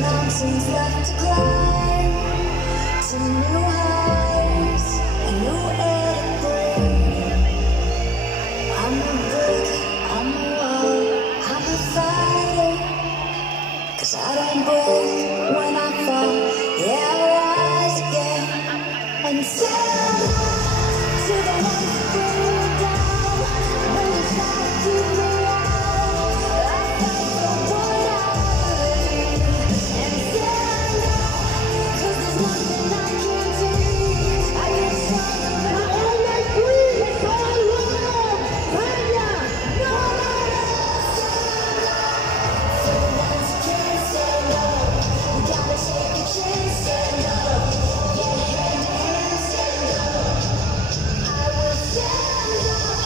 mountains left to climb, to new heights and new air to breathe. I'm a brick, I'm a wall, I'm a fire, 'cause I don't break when I fall. Yeah, I rise again and stand up to the ones that bring me down. When you try to keep me out, I fight for what I believe. And stand up, 'cause there's nothing I can't take. I get stronger than I like green. It's all love. Vanya, no less. For the ones who can't stand up, we gotta take a chance. Stand up, yeah, hand to hand, stand up. I will stand up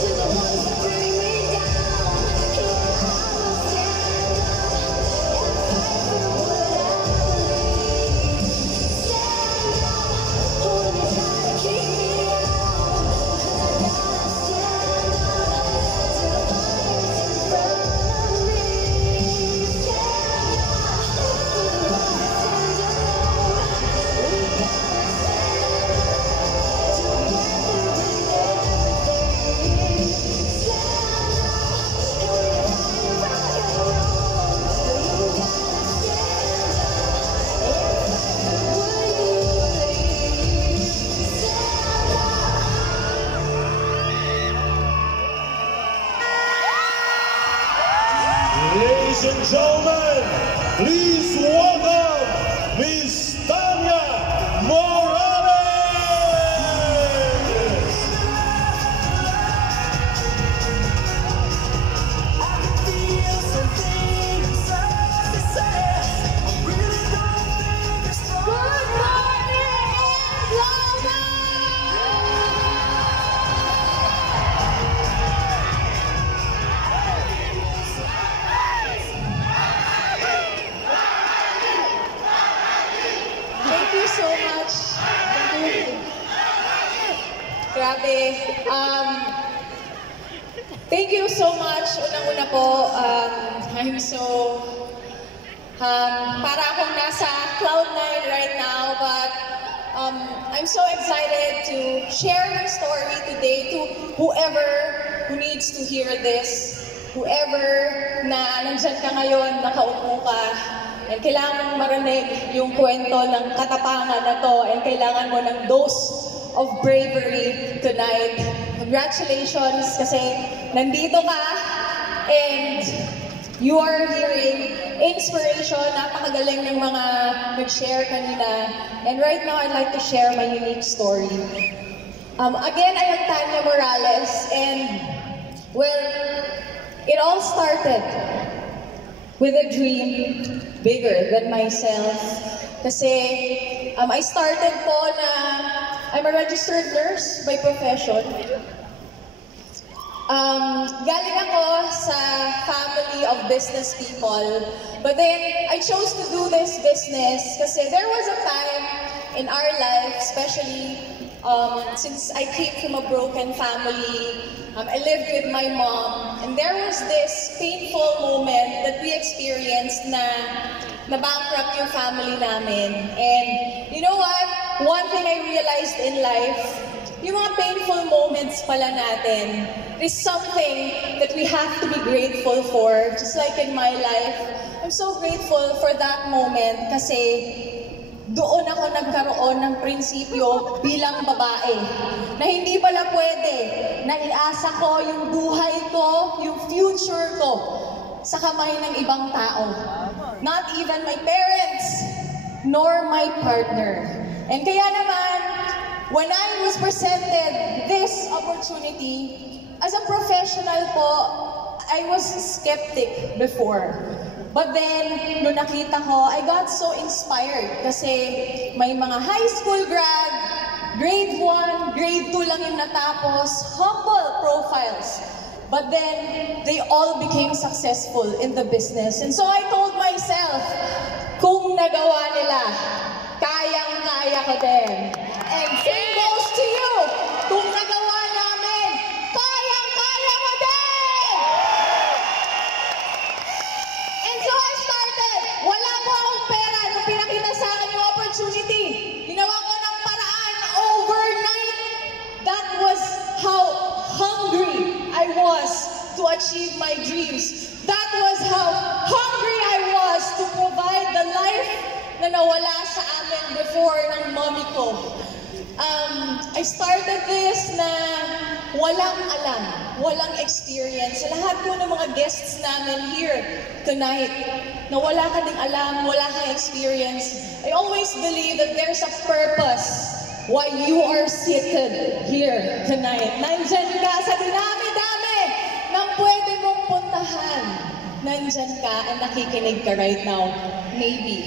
to the ones that bring me down. Yeah, I will stand up and fight for what I believe. Stand up when you try to keep me out, 'cause I gotta stand up to the fires in front of me. Stand up for the ones that stand alone. We gotta stand up together with everything. Stand up and when you're fighting for your own, you gotta stand up and fight for what you believe. Stand up. Ladies and gentlemen, please welcome Miss Tanya Morales! I can feel something inside me say, I really don't think it's strong. Good morning, Atlanta! Thank you so much. Thank you. Grabe. Thank you so much. Unang-una po, I'm so, para akong nasa cloud9 right now, but I'm so excited to share my story today to whoever who needs to hear this, whoever na nandyan ka ngayon, nakaupo ka, and kailangan mong marinig yung kwento ng katapangan na to, and kailangan mo ng dose of bravery tonight. Congratulations kasi nandito ka and you are hearing inspiration. Napakagaling ng mga nag-share kanina. And right now, I'd like to share my unique story. Again, I am Tanya Morales, and well, it all started with a dream bigger than myself. Kasi I started po na I'm a registered nurse by profession. Galing ako sa family of business people, but then I chose to do this business kasi there was a time in our life, especially since I came from a broken family, I lived with my mom, and there was this painful moment that we experienced na bankrupt yung family namin. And you know what? One thing I realized in life, yung mga painful moments pala natin is something that we have to be grateful for. Just like in my life, I'm so grateful for that moment kasi doon ako nagkaroon ng prinsipyo bilang babae na hindi pala pwede na iasa ko yung buhay ko, yung future ko sa kamay ng ibang tao. Not even my parents, nor my partner. And kaya naman, when I was presented this opportunity, as a professional po, I was skeptic before. But then, nung nakita ko, I got so inspired kasi may mga high school grad, grade 1, grade 2 lang yung natapos, humble profiles. But then, they all became successful in the business. And so I told myself, kung nagawa nila, kayang-kaya ko din. And same goes to you. Kung nagawa namin, kayang-kaya mo din! And so I started. Wala po ako I was to achieve my dreams. That was how hungry I was to provide the life na nawala sa amin before ng mommy ko. I started this na walang alam, walang experience. Sa lahat po ng mga guests namin here tonight, na wala ka ding alam, wala kang experience, I always believe that there's a purpose why you are seated here tonight. Nandyan ka sa dinami-dami ng pwede mong puntahan. Nandyan ka and nakikinig ka right now. Maybe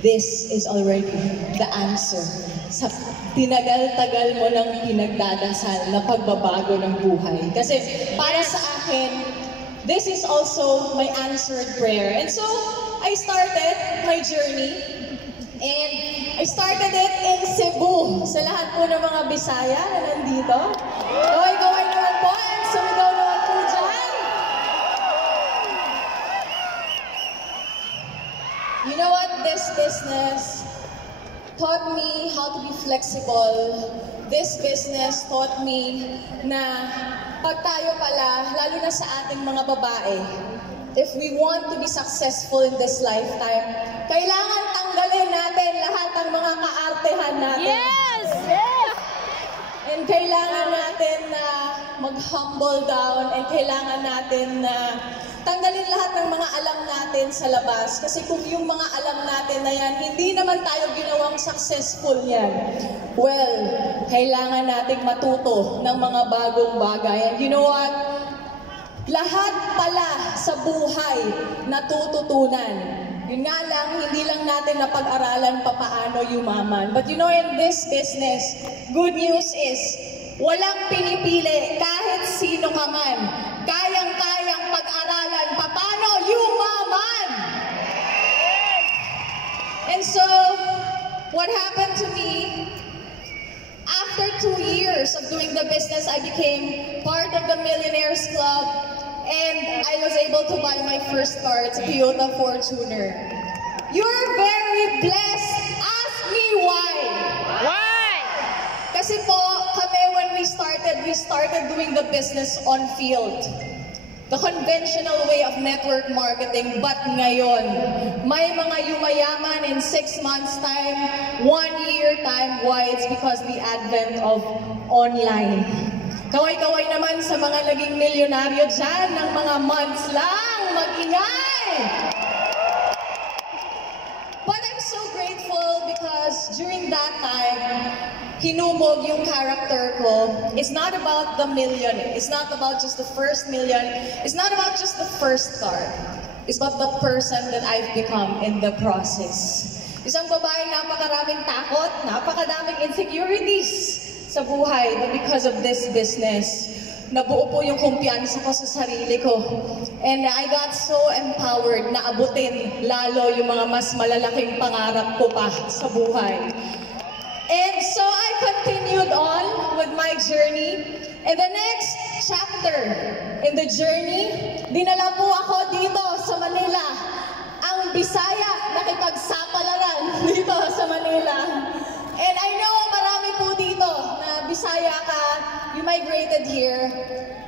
this is already the answer sa tinagal-tagal mo ng pinagdadasal na pagbabago ng buhay. Kasi para sa akin, this is also my answered prayer. And so, I started my journey and I started it in Cebu. Sa lahat po ng mga Bisaya na nandito. Gaway-gaway naman po and sumigaw naman po dyan. You know what? This business taught me how to be flexible. This business taught me na pag tayo pala, lalo na sa ating mga babae, if we want to be successful in this lifetime, kailangan tanggalin natin lahat ng mga kaartehan natin. Yes! Yes! And kailangan natin na mag-humble down and kailangan natin na tanggalin lahat ng mga alam natin sa labas. Kasi kung yung mga alam natin na yan, hindi naman tayo ginawang successful yan. Well, kailangan nating matuto ng mga bagong bagay. And you know what? Lahat pala sa buhay natututunan. Yun nga lang, hindi lang natin napag-aralan papaano yumaman. But you know, in this business, good news is, walang pinipili kahit sino ka man. Kayang-kayang pag-aralan papaano yumaman. And so, what happened to me, after 2 years of doing the business, I became part of the Millionaires Club and I was able to buy my first car. It's a Toyota Fortuner. You're very blessed. Ask me why. Why? Kasi po, kami when we started doing the business on field. The conventional way of network marketing, but ngayon, may mga yumayaman in 6 months time, 1 year time. Why? It's because the advent of online. Kaway-kaway naman sa mga naging milyonaryo dyan ng mga months lang, mag-ingay! But I'm so grateful because during that time, hinumog yung character ko. It's not about the million. It's not about just the first million. It's not about just the first car. It's about the person that I've become in the process. Isang babaeng napakaraming takot, napakadaming insecurities sa buhay, but because of this business, nabuo po yung kumpiyansa ko sa sarili ko. And I got so empowered na abutin lalo yung mga mas malalaking pangarap ko pa sa buhay. And so I continued on with my journey. And the next chapter in the journey, dinala po ako dito sa Manila. Ang Bisaya nakipagsapalaran dito sa Manila. And I know marami po dito na Bisaya ka, you migrated here.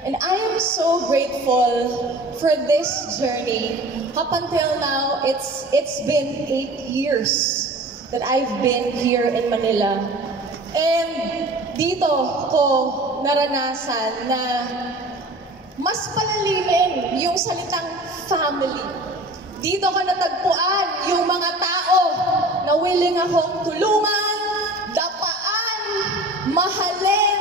And I am so grateful for this journey. Up until now, it's been 8 years that I've been here in Manila. And dito ko naranasan na mas palalimin yung salitang family. Dito ko natagpuan yung mga tao na willing akong tulungan, dapaan, mahalin,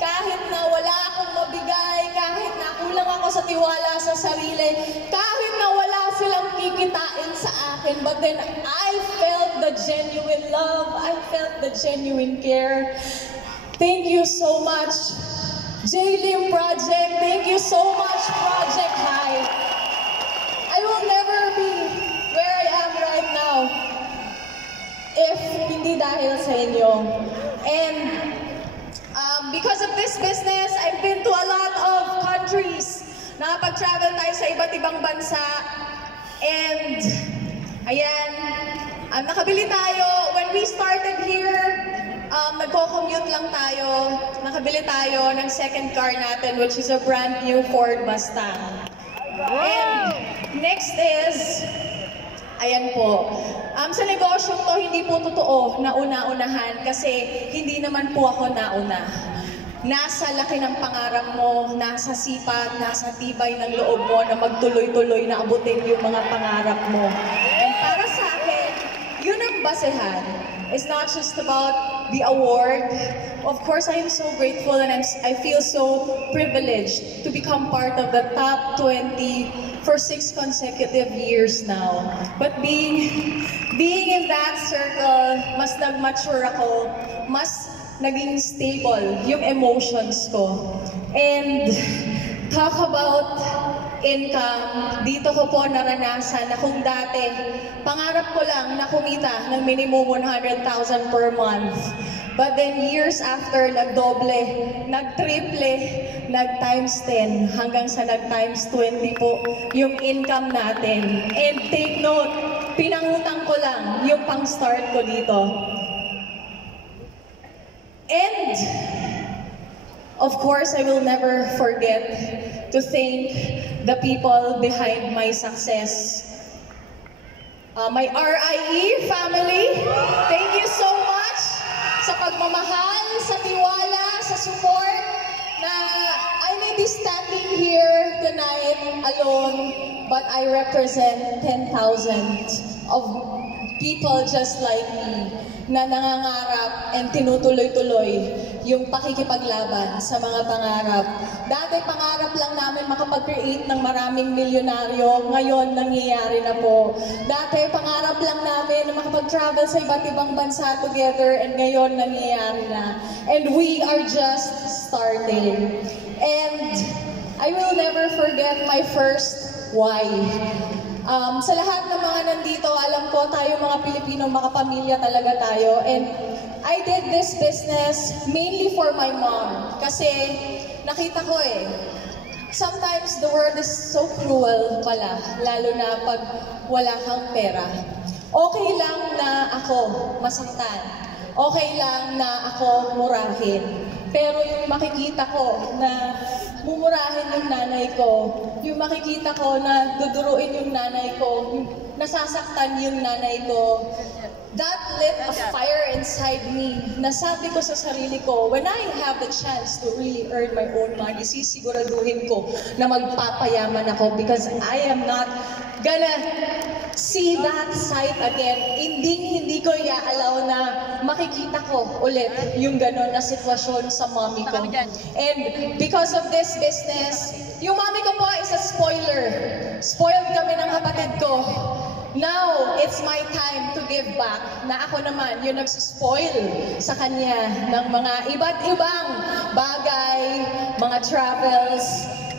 kahit na wala akong mabigay, kahit na kulang ako sa tiwala sa sarili, kahit na wala silang kikitain sa akin. But then I felt the genuine love, I felt the genuine care. Thank you so much, J-Lim Project. Thank you so much, Project High. I will never be where I am right now if hindi dahil sa inyo. And because of this business, I've been to a lot of countries. Nakapag-travel tayo sa iba't ibang bansa. And, ayan, nakabili tayo. When we started here, nagko-commute lang tayo, nakabili tayo ng second car natin, which is a brand new Ford Mustang. And next is, ayan po. Sa negosyong to, hindi po totoo na una-unahan kasi hindi naman po ako nauna. Nasa laki ng pangarap mo, nasa sipag, nasa tibay ng loob mo na magtuloy-tuloy na abutin yung mga pangarap mo. And para sa akin, yun ang basehan. It's not just about the award. Of course, I am so grateful and I feel so privileged to become part of the top 20 for 6 consecutive years now. But being in that circle, mas nag-mature ako, mas naging stable yung emotions ko. And talk about income, dito ko po naranasan na kung dati, pangarap ko lang na kumita ng minimum 100,000 per month. But then years after, nagdoble, nagtriple, nag-times 10, hanggang sa nag-times 20 po yung income natin. And take note, pinangutang ko lang yung pang-start ko dito. And, of course, I will never forget to thank the people behind my success. My RIE family, thank you so much sa pagmamahal, sa tiwala, sa support na I may be standing here tonight alone, but I represent 10,000 of people just like me na nangangarap and tinutuloy-tuloy yung pakikipaglaban sa mga pangarap. Dati pangarap lang namin makapag-create ng maraming milyonaryo, ngayon nangyayari na po. Dati pangarap lang namin na makapag-travel sa iba't ibang bansa together and ngayon nangyayari na. And we are just starting. And I will never forget my first why. Sa lahat ng mga nandito, alam ko tayo mga Pilipino, mga pamilya talaga tayo. And I did this business mainly for my mom. Kasi nakita ko sometimes the world is so cruel pala, lalo na pag wala kang pera. Okay lang na ako masaktan. Okay lang na ako murahin. Pero yung makikita ko na mumurahin yung nanay ko, yung makikita ko na duduruin yung nanay ko, yung nasasaktan yung nanay ko, that lit a fire inside me. Nasabi ko sa sarili ko, when I have the chance to really earn my own money, sisiguraduhin ko na magpapayaman ako because I am not gonna see that sight again. Hindi ko i-allow na makikita ko ulit yung gano'n na sitwasyon sa mommy ko. And because of this business, yung mommy ko po is a spoiler. Spoiled kami ng kapatid ko. Now, it's my time to give back na ako naman yung nagsuspoil sa kanya ng mga iba't ibang bagay, mga travels.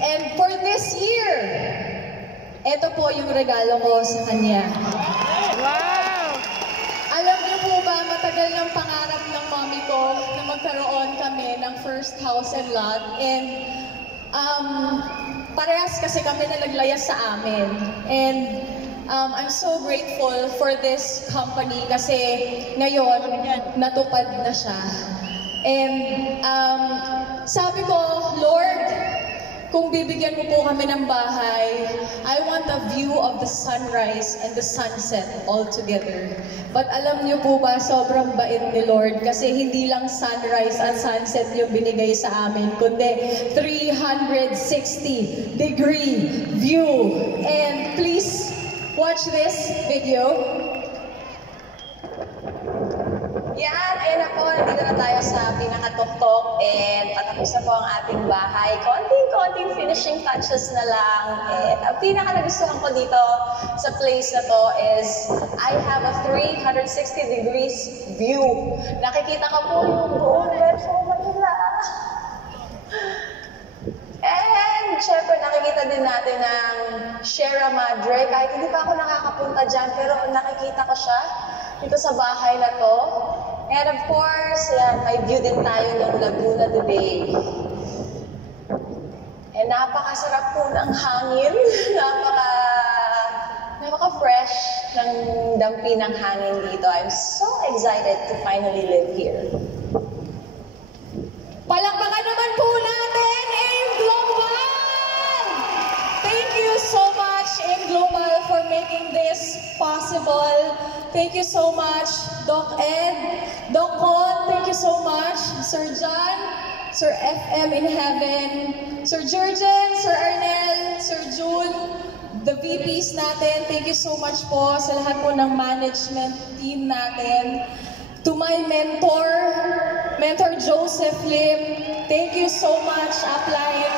And for this year, ito po yung regalo ko sa kanya. Wow! Alam niyo po ba, matagal ng pangarap ng mommy ko na magkaroon kami ng first house and lot. And parehas kasi kami na naglayas sa amin. And I'm so grateful for this company kasi ngayon natupad na siya. And sabi ko, Lord, kung bibigyan mo po kami ng bahay, I want a view of the sunrise and the sunset all together. But alam niyo po ba, sobrang bait ni Lord kasi hindi lang sunrise at sunset yung binigay sa amin, kundi 360-degree view. And please, watch this video. Yan, ayan na po, nandito na tayo sa pinakatuktok and patapos na po ang ating bahay. Konting finishing touches na lang. And ang pinaka nagustuhan ko dito sa place na to is I have a 360 degrees view. Nakikita ko po yung buong Metro Manila. And syempre nakikita din natin ang Sierra Madre. Kahit hindi pa ako nakakapunta dyan, pero nakikita ko siya dito sa bahay na to. And of course, yan, may view din tayo ng Laguna de Bay. And napakasarap po ng hangin. Napaka-fresh ng dampi ng hangin dito. I'm so excited to finally live here. Palakpakan naman po natin, AIM Global! Thank you so much, AIM Global, for making this possible. Thank you so much, Doc Ed, Doc Con, thank you so much, Sir John, Sir FM in Heaven, Sir Jurgen, Sir Arnel, Sir June, the VPs natin, thank you so much po sa lahat po ng management team natin. To my mentor, Mentor Joseph Lim, thank you so much, Upline.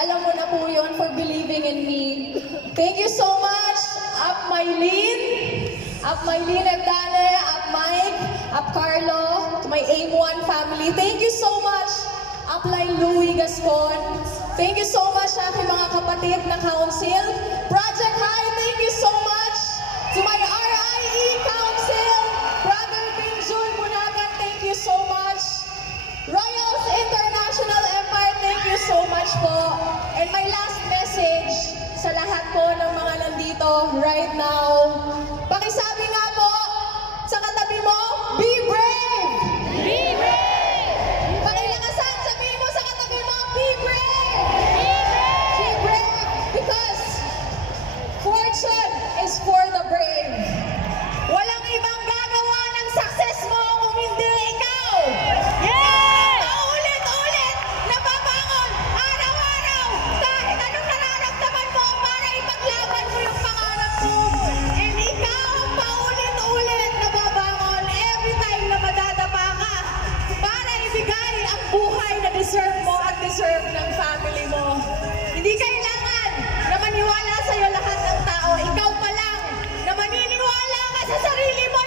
Alam mo na po yun for believing in me. Thank you so much, Up Mylene Abdane, Up Mike, Up Carlo, to my AIM1 family. Thank you so much, Upline Louie Gascon. Thank you so much sa aking mga kapatid na council. Project High, thank you so much. To my RIE Council, Brother Binjun Bunagan, thank you so much. Royals International Empire, thank you so much po. And my last message sa lahat po ng mga nandito right now. Pakisabi nga po sa katabi mo, be brave! Be brave! Pakilakasan, sabihin mo sa katabi mo, be brave! Be brave! Because fortune is for the brave. Walang ibang gagawa ng success mo kung hindi ikaw! Yes! Paulit-ulit, nababangon, araw-araw, kahit anong nararamdaman mo para ipaglaban mo yung pangarap mo. And ikaw, paulit-ulit, nababangon every time na madadapa ka para ibigay ang buhay na deserve mo at deserve ng family mo. Hindi kailangan na maniwala sa'yo lahat ng tao. Ikaw pa lang na maniniwala ka sa sarili mo.